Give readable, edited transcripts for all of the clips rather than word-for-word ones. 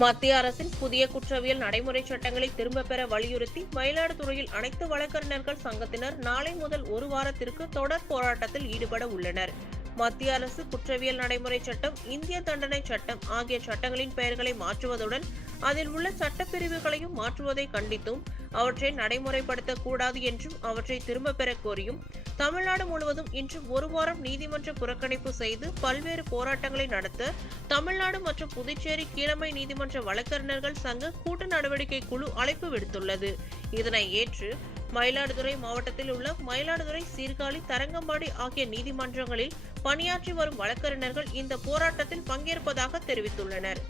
மத்திய அரசின் புதிய குற்றவியல் நடைமுறை சட்டங்களை திரும்பப் பெற வலியுறுத்தி மயிலாடுதுறையில் அனைத்து வழக்கறிஞர்கள் சங்கத்தினர் நாளை முதல் ஒரு வாரத்திற்கு தொடர் போராட்டத்தில் ஈடுபட உள்ளனர். மத்திய அரசு குற்றவியல் நடைமுறை சட்டம், இந்திய தண்டனை சட்டம் ஆகிய சட்டங்களின் பெயர்களை மாற்றுவதுடன் அதில் உள்ள சட்டப்பிரிவுகளையும் மாற்றுவதை கண்டித்தும் அவற்றை நடைமுறைப்படுத்தக் கூடாது என்றும் அவற்றை திரும்பப் பெற கோரியும் தமிழ்நாடு முழுவதும் இன்று ஒரு வாரம் நீதிமன்ற புறக்கணிப்பு செய்து பல்வேறு போராட்டங்களை நடத்த தமிழ்நாடு மற்றும் புதுச்சேரி கீழமை நீதிமன்ற வழக்கறிஞர்கள் சங்க கூட்டு நடவடிக்கை குழு அழைப்பு விடுத்துள்ளது. இதனை ஏற்று மயிலாடுதுறை மாவட்டத்தில் உள்ள மயிலாடுதுறை, சீர்காழி, தரங்கம்பாடி ஆகிய நீதிமன்றங்களில் பணியாற்றி வரும் வழக்கறிஞர்கள் இந்த போராட்டத்தில் பங்கேற்பதாக தெரிவித்துள்ளனர்.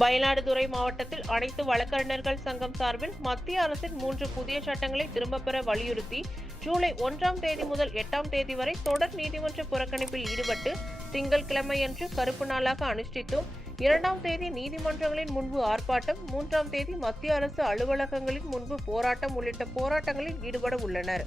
மயிலாடுதுறை மாவட்டத்தில் அனைத்து வழக்கறிஞர்கள் சங்கம் சார்பில் மத்திய அரசின் 3 புதிய சட்டங்களை திரும்பப் பெற வலியுறுத்தி ஜூலை 1ஆம் தேதி முதல் 8ஆம் தேதி வரை தொடர் நீதிமன்ற புறக்கணிப்பில் ஈடுபட்டு திங்கட்கிழமையன்று கருப்பு நாளாக அனுஷ்டித்தும், 2ஆம் தேதி நீதிமன்றங்களின் முன்பு ஆர்ப்பாட்டம், 3ஆம் தேதி மத்திய அரசு அலுவலகங்களின் முன்பு போராட்டம் உள்ளிட்ட போராட்டங்களில் ஈடுபட உள்ளனர்.